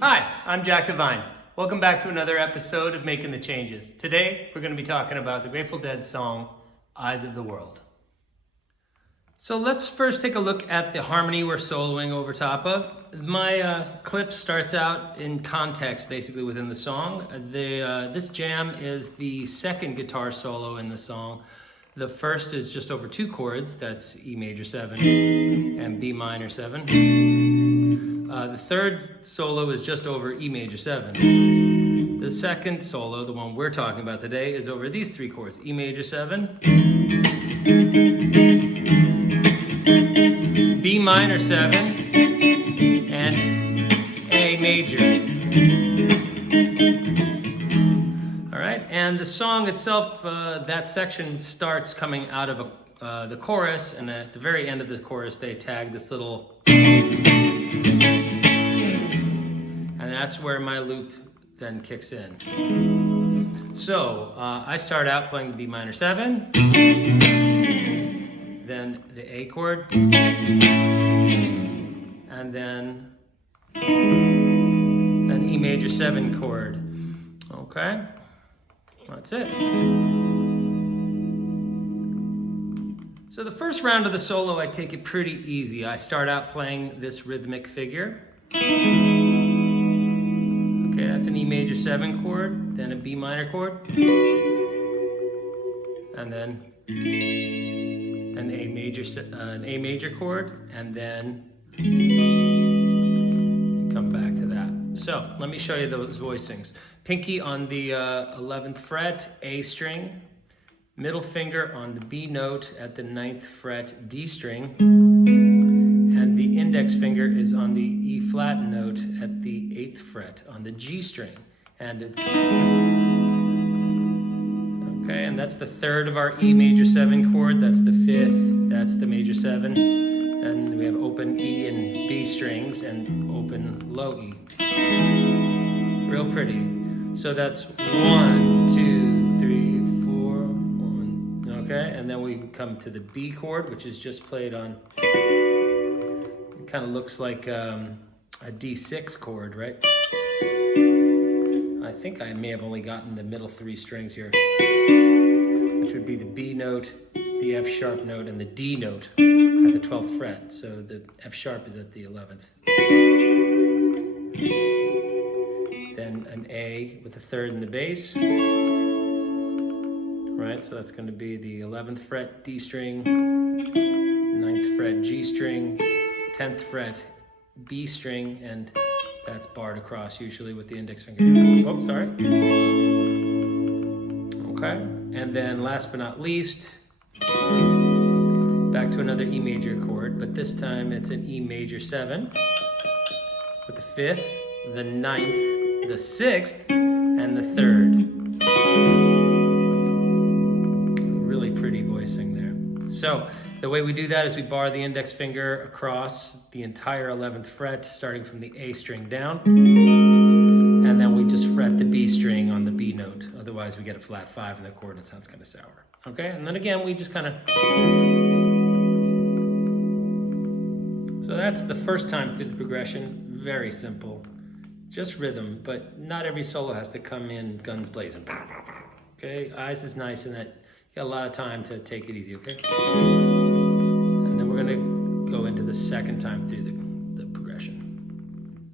Hi, I'm Jack Devine. Welcome back to another episode of Making the Changes. Today, we're going to be talking about the Grateful Dead song, Eyes of the World. So let's first take a look at the harmony we're soloing over top of. My clip starts out in context, basically within the song. This jam is the second guitar solo in the song. The first is just over 2 chords, that's E major 7 and B minor 7. The third solo is just over E major 7. The second solo, the one we're talking about today, is over these 3 chords, E major 7, B minor 7, and A major. All right, and the song itself, that section starts coming out of the chorus, and at the very end of the chorus, they tag this little, and that's where my loop then kicks in. So I start out playing the B minor 7, then the A chord, and then an E major 7 chord. Okay, that's it. So the first round of the solo, I take it pretty easy. I start out playing this rhythmic figure. Okay, that's an E major 7 chord, then a B minor chord, and then an A major chord, and then come back to that. So let me show you those voicings. Pinky on the 11th fret, A string, middle finger on the B note at the 9th fret, D string, and the index finger is on the E flat note at the 8th fret on the G string. And it's, okay, and that's the third of our E major 7 chord, that's the 5th, that's the major 7, and we have open E and B strings and open low E. Real pretty. So that's 1, 2, 3, 4, 1, okay, and then we come to the B chord, which is just played on, it kind of looks like a D6 chord, right? I think I may have only gotten the middle 3 strings here, which would be the B note, the F sharp note, and the D note at the 12th fret. So the F sharp is at the 11th. Then an A with the 3rd in the bass. Right, so that's going to be the 11th fret D string, 9th fret G string, 10th fret B string, and that's barred across usually with the index finger. Oh, sorry. Okay, and then last but not least, back to another E major chord, but this time it's an E major 7 with the 5th, the 9th, the 6th, and the 3rd. Really pretty voicing there. So the way we do that is we bar the index finger across the entire 11th fret, starting from the A string down, and then we just fret the B string on the B note. Otherwise we get a flat 5 in the chord and it sounds kind of sour. Okay, and then again we just kind of, So that's the first time through the progression. Very simple. Just rhythm, but not every solo has to come in guns blazing. Okay, eyes is nice in that you got a lot of time to take it easy, okay? And then we're gonna go into the second time through the progression.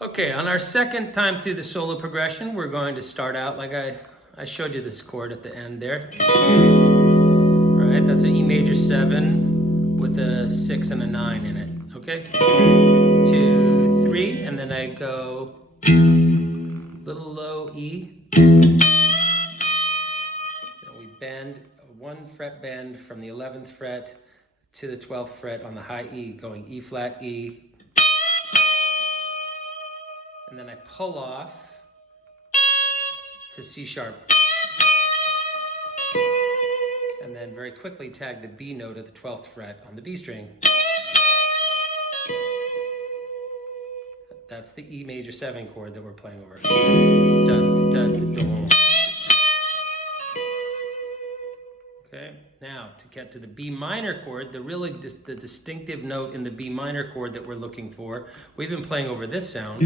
Okay, on our second time through the solo progression, we're going to start out like I showed you this chord at the end there. All right, that's an E major 7 with a 6 and a 9 in it, okay? 2, 3, and then I go little low E. Then we bend, a 1 fret bend from the 11th fret to the 12th fret on the high E, going E flat, E. And then I pull off to C sharp. And then very quickly tag the B note at the 12th fret on the B string. That's the E major 7 chord that we're playing over. Dun, dun, dun, dun. Okay, now to get to the B minor chord, the distinctive note in the B minor chord that we're looking for, we've been playing over this sound.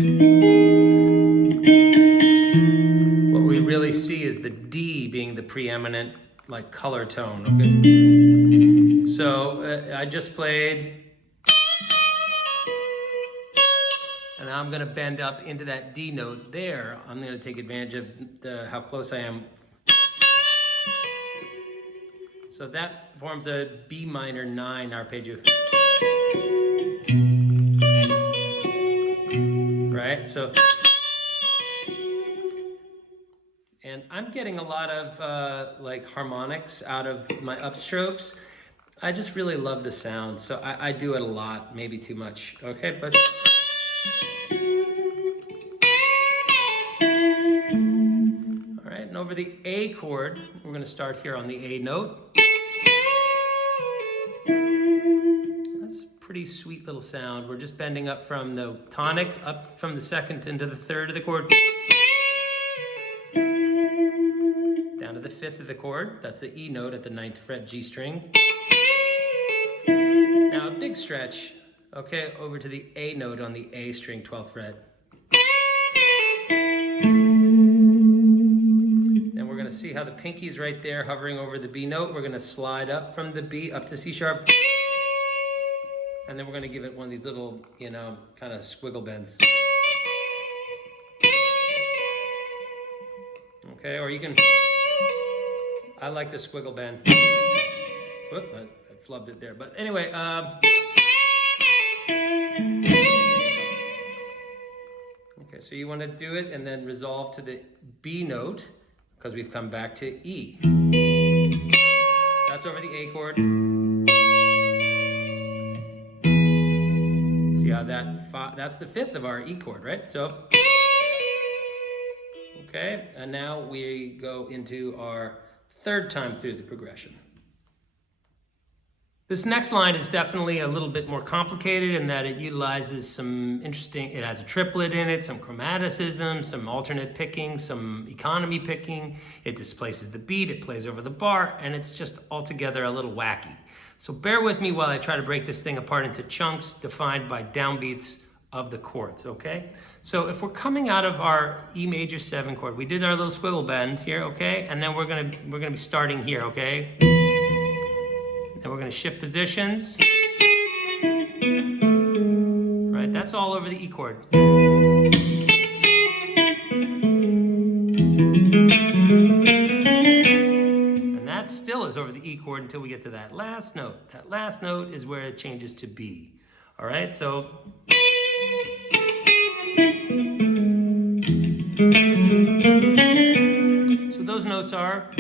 What we really see is the D being the preeminent like color tone, okay? So I just played, and now I'm gonna bend up into that D note there. I'm gonna take advantage of how close I am. So that forms a B minor 9 arpeggio. Right, so. And I'm getting a lot of like harmonics out of my upstrokes. I just really love the sound, so I do it a lot, maybe too much, okay? But all right, and over the A chord, we're gonna start here on the A note. That's a pretty sweet little sound. We're just bending up from the tonic, up from the 2nd into the 3rd of the chord. Down to the 5th of the chord, that's the E note at the 9th fret G string. Now a big stretch, okay, over to the A note on the A string 12th fret. Then we're gonna see how the pinky's right there hovering over the B note. We're gonna slide up from the B up to C sharp. And then we're gonna give it one of these little, you know, kind of squiggle bends. Okay, or you can, I like the squiggle bend. Whoop, I flubbed it there. But anyway, okay, so you want to do it and then resolve to the B note because we've come back to E. That's over the A chord. See how that's the 5th of our E chord, right? So. Okay, and now we go into our 3rd time through the progression. This next line is definitely a little bit more complicated in that it utilizes some interesting, it has a triplet in it, some chromaticism, some alternate picking, some economy picking. It displaces the beat, it plays over the bar, and it's just altogether a little wacky. So bear with me while I try to break this thing apart into chunks defined by downbeats of the chords, okay? So if we're coming out of our E major 7 chord, we did our little squiggle bend here, okay? And then we're gonna be starting here, okay? And we're gonna shift positions. Right, that's all over the E chord. And that still is over the E chord until we get to that last note. That last note is where it changes to B. All right, so. So those notes are.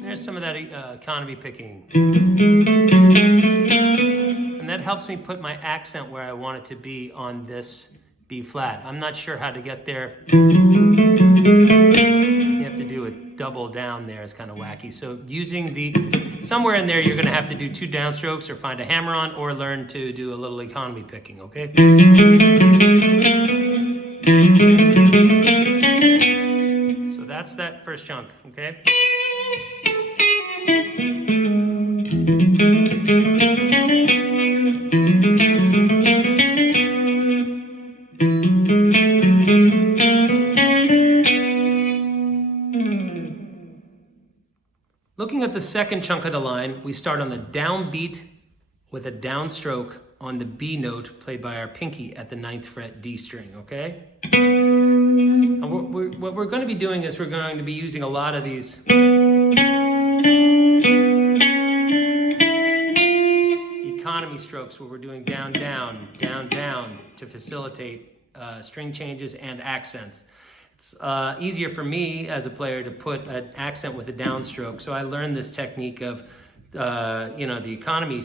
There's some of that economy picking. And that helps me put my accent where I want it to be on this B flat. I'm not sure how to get there. You have to do a double down there. It's kind of wacky. So using somewhere in there, you're going to have to do 2 downstrokes or find a hammer-on or learn to do a little economy picking, okay? So that's that first chunk, okay? Looking at the second chunk of the line, we start on the downbeat with a downstroke on the B note played by our pinky at the 9th fret D string, okay? And what we're going to be doing is we're going to be using a lot of these economy strokes where we're doing down, down, down, down to facilitate string changes and accents. It's easier for me as a player to put an accent with a downstroke, so I learned this technique of the economy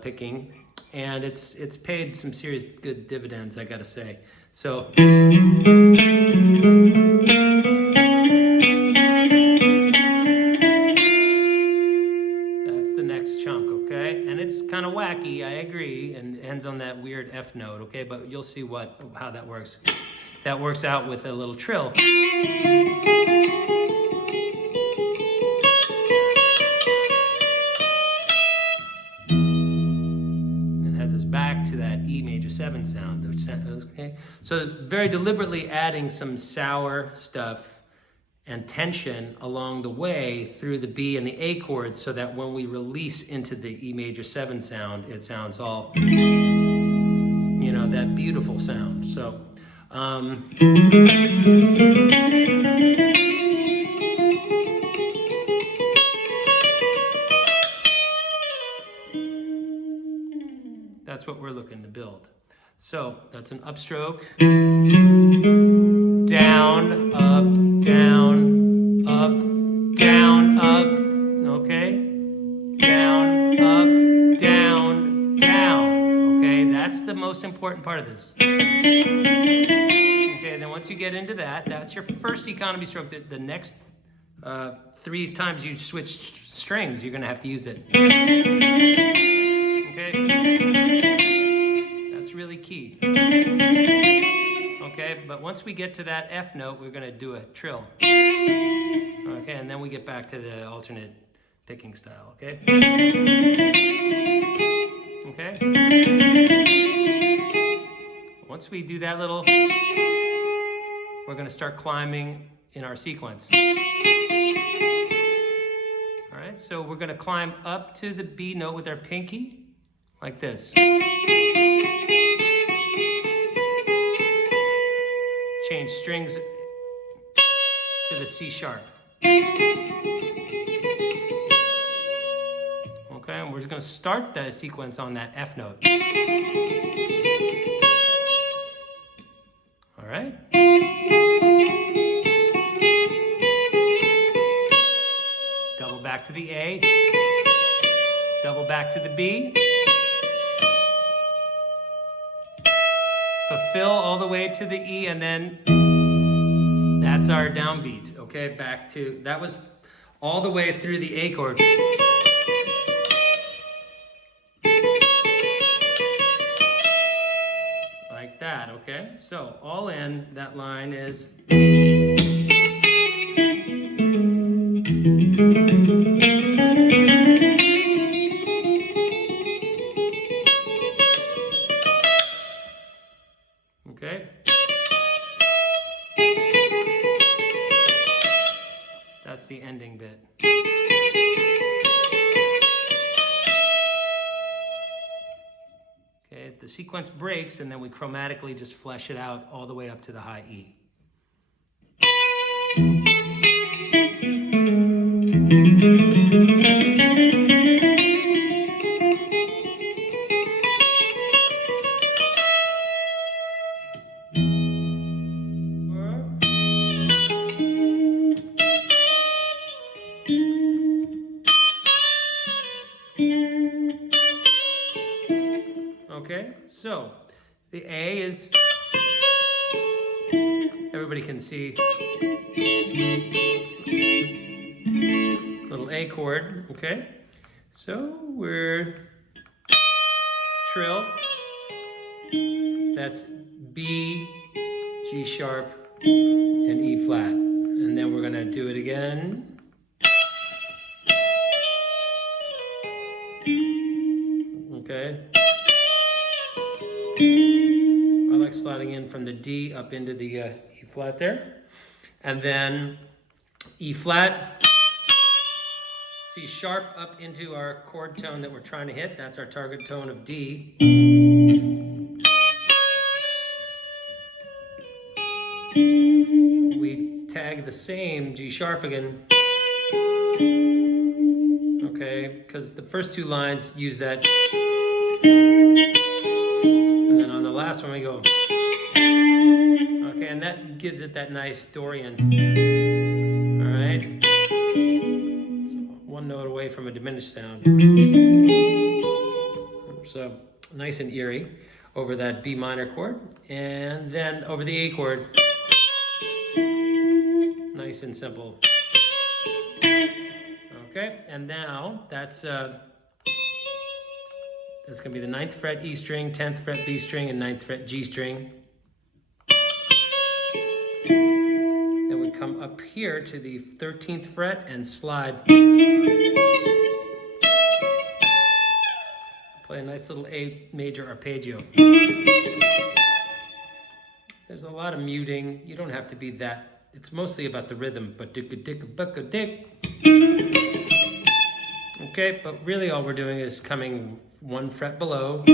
picking, and it's paid some serious good dividends, I gotta say. So that's the next chunk, okay? And it's kind of wacky, I agree, and ends on that weird F note, okay? But you'll see how that works. That works out with a little trill. And heads us back to that E major 7 sound, okay? So very deliberately adding some sour stuff and tension along the way through the B and the A chords so that when we release into the E major 7 sound, it sounds all, that beautiful sound. So, that's what we're looking to build. So that's an upstroke, down, up, down, up, down, up, okay? Down, up, down, down, okay? That's the most important part of this. Okay, then once you get into that, that's your first economy stroke. The next 3 times you switch strings, you're gonna have to use it. Okay? That's really key. Okay, but once we get to that F note, we're gonna do a trill. Okay, and then we get back to the alternate picking style, okay? Okay? Once we do that little, we're gonna start climbing in our sequence. All right, so we're gonna climb up to the B note with our pinky, like this. Change strings to the C sharp. Okay, and we're just gonna start the sequence on that F note. All right. Double back to the A, double back to the B. Fulfill all the way to the E, and then that's our downbeat, okay? Back to, that was all the way through the A chord. Like that, okay? So all in, that line is... Okay? That's the ending bit. Okay, the sequence breaks and then we chromatically just flesh it out all the way up to the high E. Okay, so the A is, everybody can see, little A chord, okay? So we're trill, that's B, G sharp, and E flat. And then we're gonna do it again. Okay. I like sliding in from the D up into the E flat there. And then E flat, C sharp up into our chord tone that we're trying to hit. That's our target tone of D. We tag the same G sharp again. Okay, because the first two lines use that. And then on the last one we go. Okay, and that gives it that nice Dorian. All right. It's one note away from a diminished sound. So nice and eerie over that B minor chord. And then over the A chord. Nice and simple. Okay, and now that's going to be the 9th fret E string, 10th fret B string, and 9th fret G string. Then we come up here to the 13th fret and slide. Play a nice little A major arpeggio. There's a lot of muting. You don't have to be that. It's mostly about the rhythm. But dick. Okay, but really all we're doing is coming 1 fret below.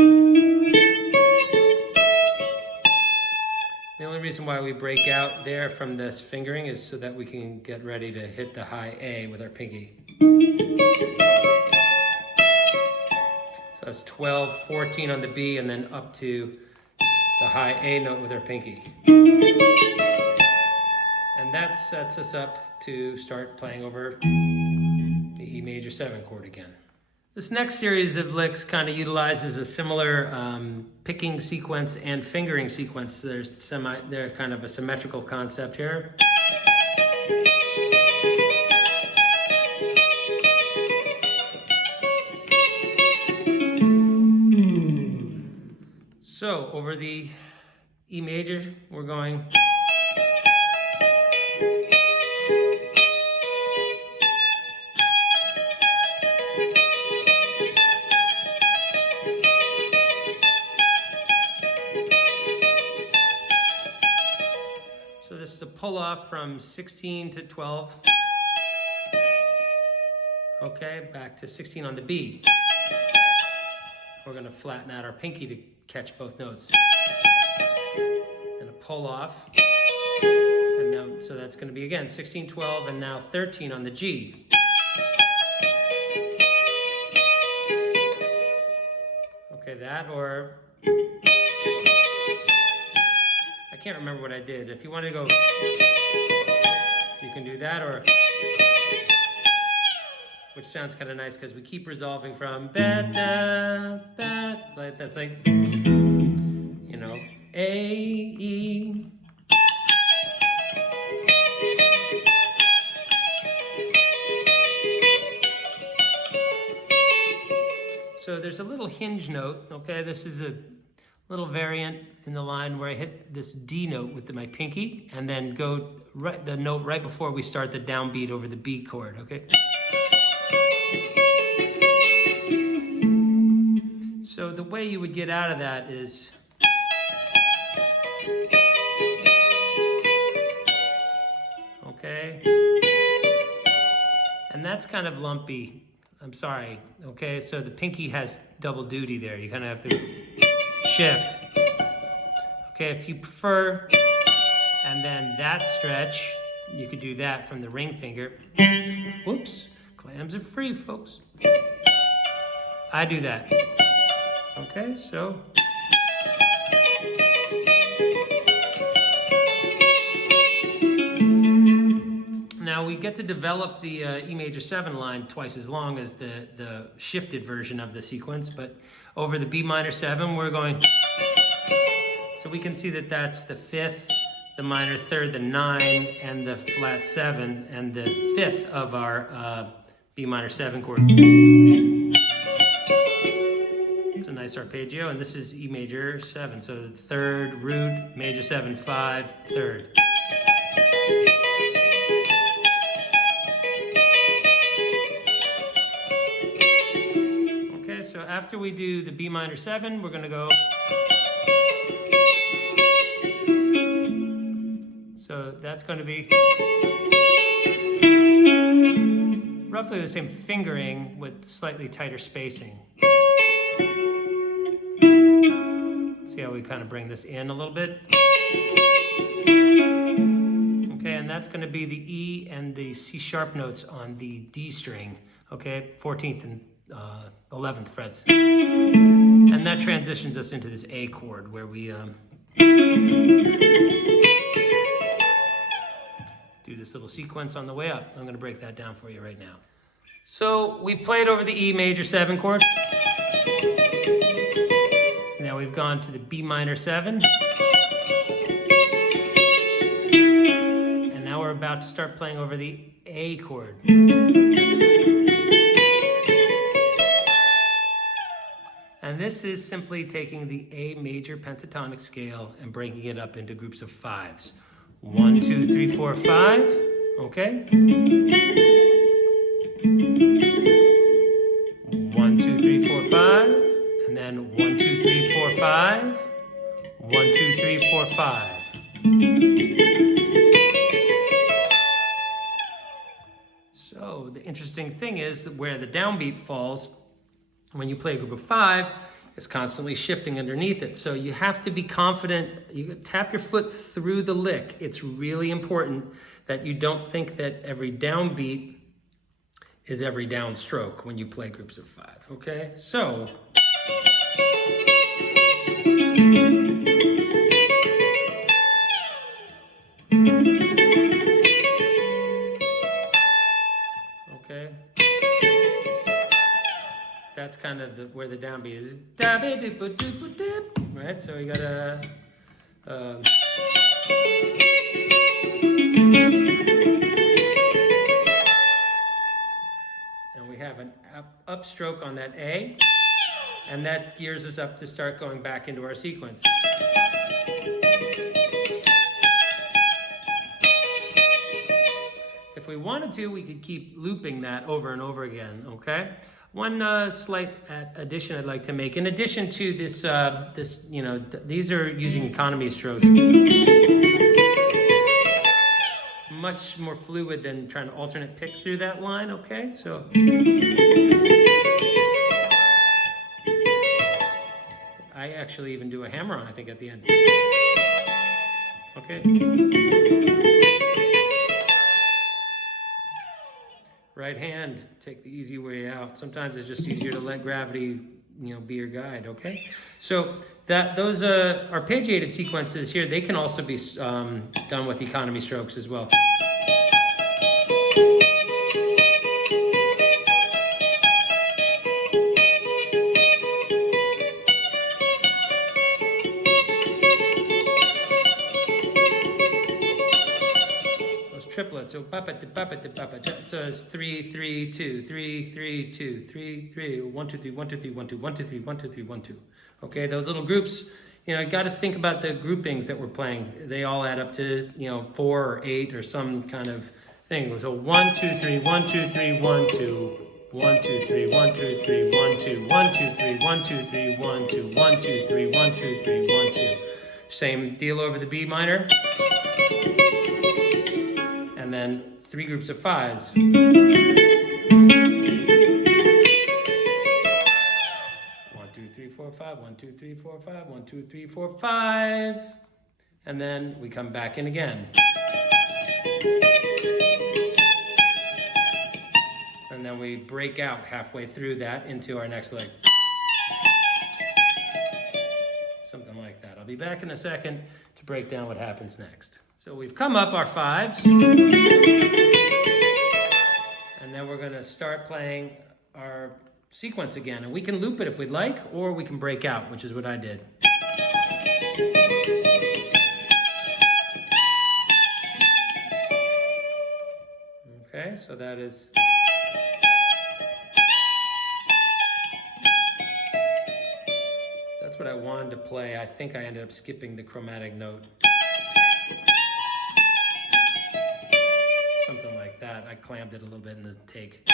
The only reason why we break out there from this fingering is so that we can get ready to hit the high A with our pinky. So that's 12, 14 on the B, and then up to the high A note with our pinky. And that sets us up to start playing over the E major 7 chord again. This next series of licks kind of utilizes a similar picking sequence and fingering sequence. They're kind of a symmetrical concept here. So over the E major, we're going. So this is a pull off from 16 to 12. Okay, back to 16 on the B. We're going to flatten out our pinky to catch both notes. And a pull off. And now, so that's going to be again 16, 12, and now 13 on the G. Okay, that, or I can't remember what I did. If you want to go, you can do that, or which sounds kind of nice because we keep resolving from that's like, you know, A, E. So there's a little hinge note, okay? This is a little variant in the line where I hit this D note with my pinky and then go the note right before we start the downbeat over the B chord, okay? So the way you would get out of that is okay, and that's kind of lumpy. I'm sorry, okay? So the pinky has double duty there. You kind of have to shift. Okay, if you prefer, and then that stretch, you could do that from the ring finger. Whoops, clams are free, folks. I do that. Okay, so. Now we get to develop the E major 7 line twice as long as the shifted version of the sequence, but over the B minor 7 we're going, so we can see that that's the 5th, the minor 3rd, the 9, and the flat 7, and the 5th of our B minor 7 chord. It's a nice arpeggio, and this is E major 7, so the 3rd, root, major 7, 5, 3rd. Okay, so after we do the B minor 7, we're going to go. So that's going to be roughly the same fingering with slightly tighter spacing. See how we kind of bring this in a little bit? Okay, and that's going to be the E and the C sharp notes on the D string, okay, 14th and 11th frets. And that transitions us into this A chord where we do this little sequence on the way up. I'm going to break that down for you right now. So we've played over the E major 7 chord. Now we've gone to the B minor 7. And now we're about to start playing over the A chord. And this is simply taking the A major pentatonic scale and breaking it up into groups of 5s. 1, 2, 3, 4, 5. Okay? 1, 2, 3, 4, 5. And then 1, 2, 3, 4, 5. 1, 2, 3, 4, 5. So the interesting thing is that where the downbeat falls, when you play a group of 5, it's constantly shifting underneath it. So you have to be confident. You tap your foot through the lick. It's really important that you don't think that every downbeat is every downstroke when you play groups of 5, okay? So okay. That's kind of where the downbeat is. Right? So you gotta and we have an upstroke on that A, and that gears us up to start going back into our sequence. If we wanted to, we could keep looping that over and over again, okay? One slight addition I'd like to make, in addition to this, these are using economy strokes. Much more fluid than trying to alternate pick through that line, okay? So I actually even do a hammer-on, I think, at the end. Okay. Right hand, take the easy way out. Sometimes it's just easier to let gravity, be your guide, okay? So those arpeggiated sequences here, they can also be done with economy strokes as well. Triplets, so so it's 3 3 2 3 3 2 3 3 1 2 3 1 2 3 1 2 1 2 3 1 2 3 1 2. Okay, those little groups, you got to think about the groupings that we're playing. They all add up to 4 or 8 or some kind of thing. So 1 2 3 1 2 3 1 2 1 2 3 1 2 3 1 2 1 2 3 1 2 3 1 2 1 2 3 1 2 3 1 2. Same deal over the B minor. And then 3 groups of 5s. 1 2 3 4 5, 1 2 3 4 5, 1 2 3 4 5. And then we come back in again. And then we break out halfway through that into our next leg. Something like that. I'll be back in a second to break down what happens next. So we've come up our 5s, and then we're going to start playing our sequence again. And we can loop it if we'd like, or we can break out, which is what I did. Okay, so that is... That's what I wanted to play. I think I ended up skipping the chromatic note. Something like that. I clammed it a little bit in the take.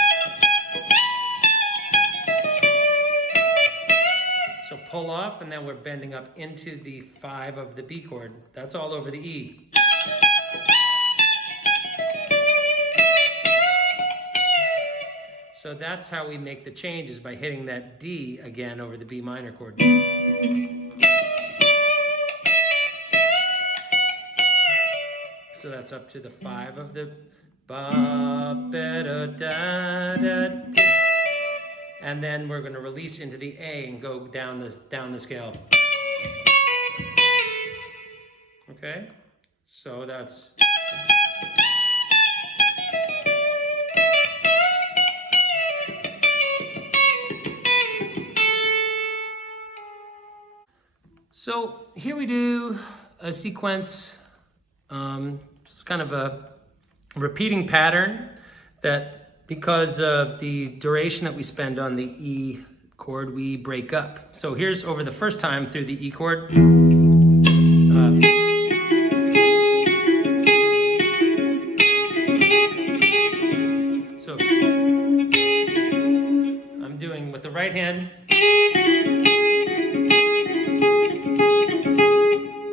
So pull off, and then we're bending up into the 5 of the B chord. That's all over the E. So that's how we make the change, is by hitting that D again over the B minor chord. So that's up to the 5 of the ba, ba, da, da, da, da. And then we're going to release into the A and go down the scale. Okay? So that's... So here we do a sequence. It's kind of a repeating pattern that, because of the duration that we spend on the E chord, we break up. So here's over the first time through the E chord. So I'm doing with the right hand.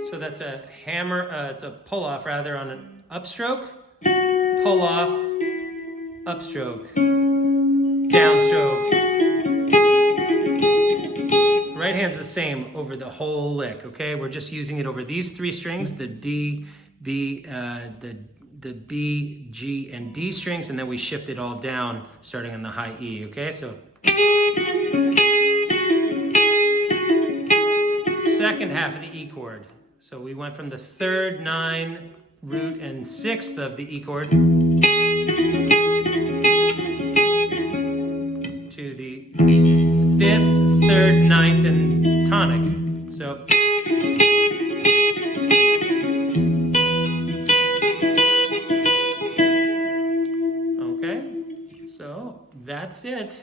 So that's a hammer, it's a pull off rather on an upstroke, pull off, upstroke, downstroke. Right hand's the same over the whole lick, okay? We're just using it over these 3 strings, the D, B, the B, G, and D strings, and then we shift it all down starting on the high E, okay? So second half of the E chord. So we went from the 3rd, 9, root, and 6th of the E chord to the 5th, 3rd, 9th, and tonic. So okay, so that's it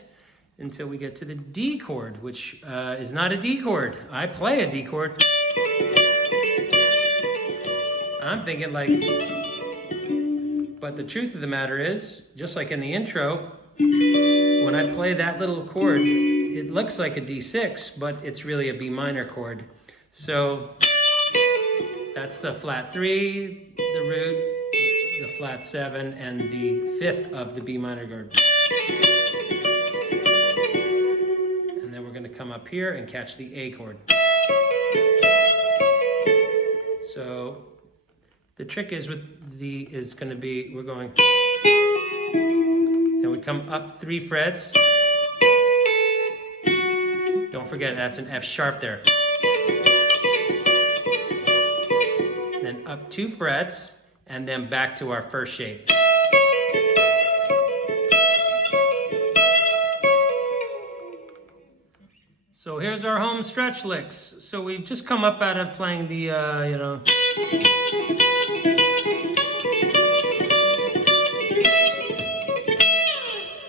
until we get to the D chord, which is not a D chord. I play a D chord. I'm thinking like, but the truth of the matter is, just like in the intro, when I play that little chord, it looks like a D6, but it's really a B minor chord. So that's the flat 3, the root, the flat 7, and the 5th of the B minor chord. And then we're going to come up here and catch the A chord. So the trick is with the going to be, we're going, then we come up 3 frets. Don't forget, that's an F sharp there. Then up 2 frets, and then back to our first shape. So here's our home stretch licks. So we've just come up out of playing the,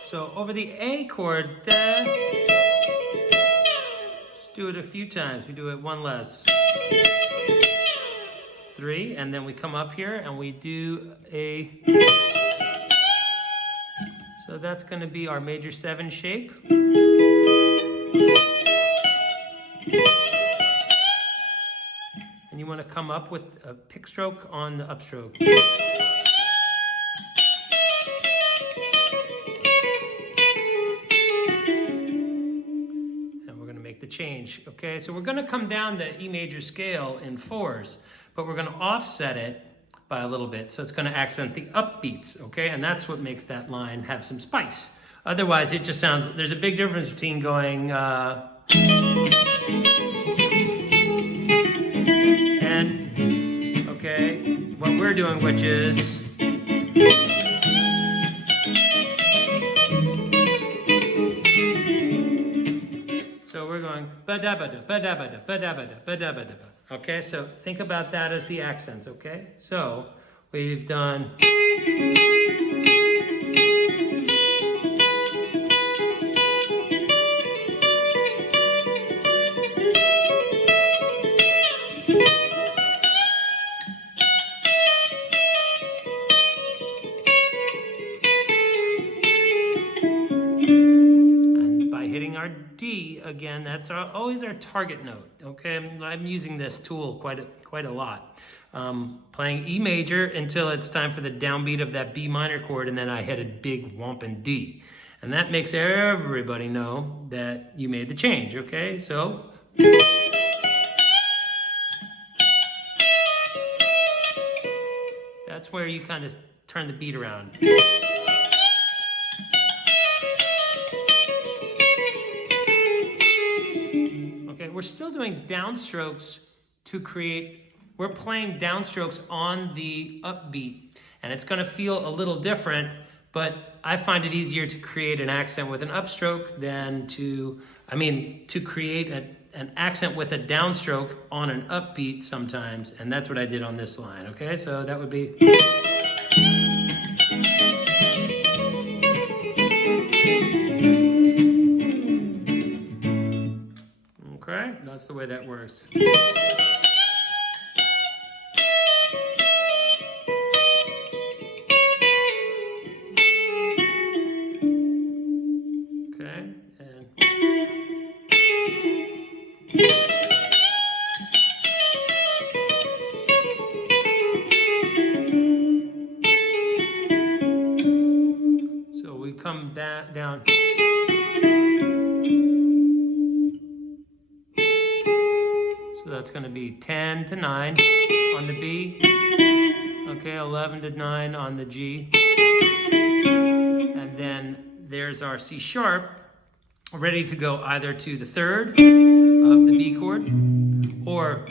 So over the A chord, just do it a few times. We do it one less. 3, and then we come up here and we do a, so that's going to be our major 7 shape. And you want to come up with a pick stroke on the upstroke. The change, okay? So we're going to come down the E major scale in 4s, but we're going to offset it by a little bit, so it's going to accent the upbeats, okay? And that's what makes that line have some spice. Otherwise, it just sounds, there's a big difference between going and, okay, what we're doing, which is so we're going ba-da-ba-da, ba-da-ba-da, ba-da-ba-da, ba-da-ba-da. Okay, so think about that as the accents, okay? So we've done. D again, that's always our target note, okay? I'm using this tool quite a lot. Playing E major until it's time for the downbeat of that B minor chord, and then I hit a big whomping D. And that makes everybody know that you made the change, okay? So that's where you kind of turn the beat around. Okay, we're still doing downstrokes to create, we're playing downstrokes on the upbeat, and it's gonna feel a little different, but I find it easier to create an accent with an upstroke than to create an accent with a downstroke on an upbeat sometimes, and that's what I did on this line, okay? So that would be... Okay, that's the way that works. Okay, and so we come down. So that's going to be 10 to 9 on the B, okay, 11 to 9 on the G, and then there's our C sharp, ready to go either to the third of the B chord or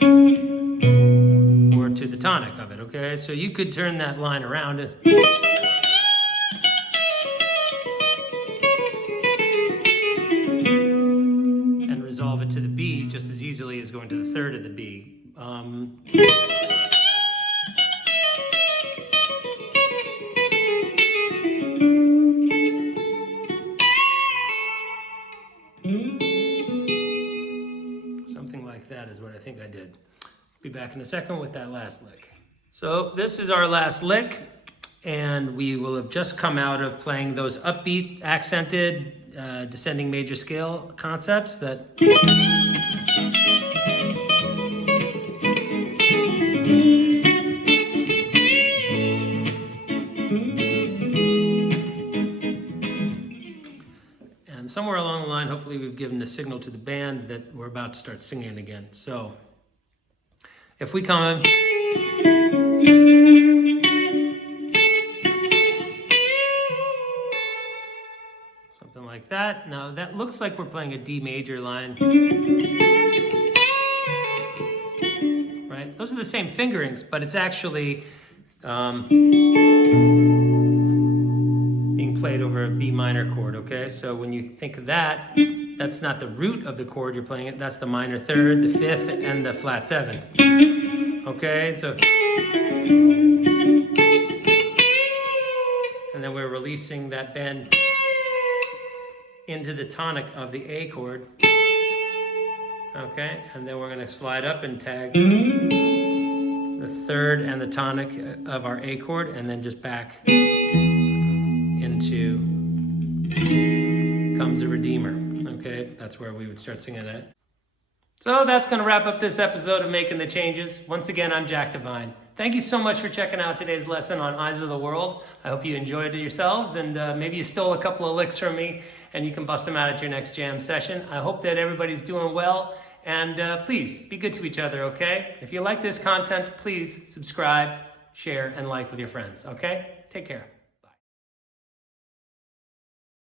to the tonic of it, okay? So you could turn that line around and resolve it to the B just as easily as going to the third of the B. Something like that is what I think I did. Be back in a second with that last lick. So this is our last lick, and we will have just come out of playing those upbeat, accented, descending major scale concepts that and somewhere along the line, hopefully we've given a signal to the band that we're about to start singing again. So if we come in, something like that. Now that looks like we're playing a D major line, right? Those are the same fingerings, but it's actually being played over a B minor chord, okay? So when you think of that, that's not the root of the chord you're playing it, that's the minor third, the fifth, and the flat seven. Okay, so, and then we're releasing that bend into the tonic of the A chord. Okay, and then we're going to slide up and tag the third and the tonic of our A chord, and then just back into comes a Redeemer. Okay, that's where we would start singing that. So that's going to wrap up this episode of Making the Changes. Once again, I'm Jack Devine. Thank you so much for checking out today's lesson on Eyes of the World. I hope you enjoyed it yourselves, and maybe you stole a couple of licks from me and you can bust them out at your next jam session. I hope that everybody's doing well, and please be good to each other, okay? If you like this content, please subscribe, share, and like with your friends, okay? Take care.